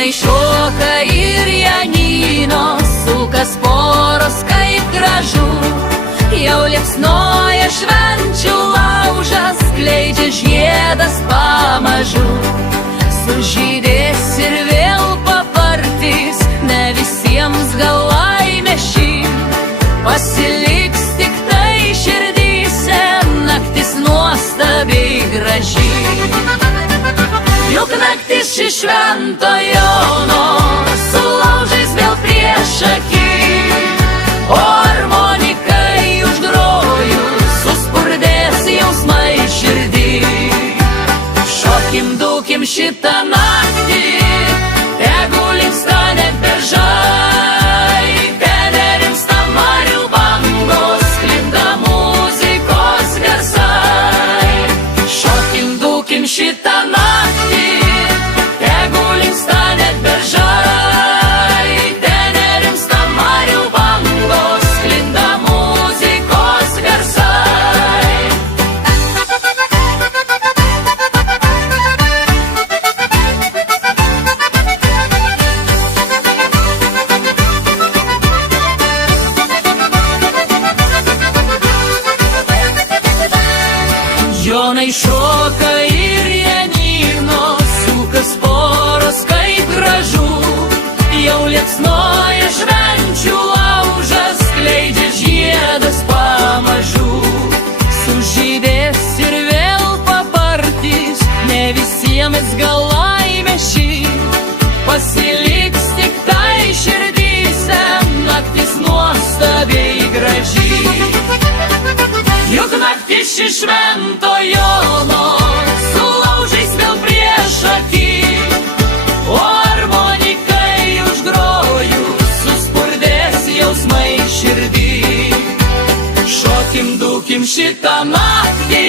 Jonai šoka ir Janinos, sukas poros kaip gražu. Jau liepsnoja švenčių laužas, skleidžia žiedas pamažu. Sužydės ir vėl papartys, ne visiems gal laimė šį. Pasiliks tik tai širdyse, naktis nuostabiai graži. Juk naktis ši švento Jono, su laužais vėl priešaky. O armonikai užgrojus, suspurdės jausmai širdį. Šokim, dukim šitą naktį, tegu linksta net beržai. Ten nerimsta marių bangos, sklinda muzikos garsai. Šokim, dukim šitą naktį, tegu linksta net beržai. Ten nerimsta marių bangos, sklinda muzikos garsai. Jonai šoka ir Janinos, sukas poros kaip gražu. Jau liepsnoja švenčių laužas, skleidžia žiedas pamažu. Sužydės ir vėl papartys, ne visiems gal laimė šį. Pasiliks tik tai širdyse, naktis nuostabiai graži. Juk naktis ši švento Jono, su laužais vėl priešaky. O armonikai užgrojus, suspurdės jausmai širdį. Šokim, dukim šitą naktį,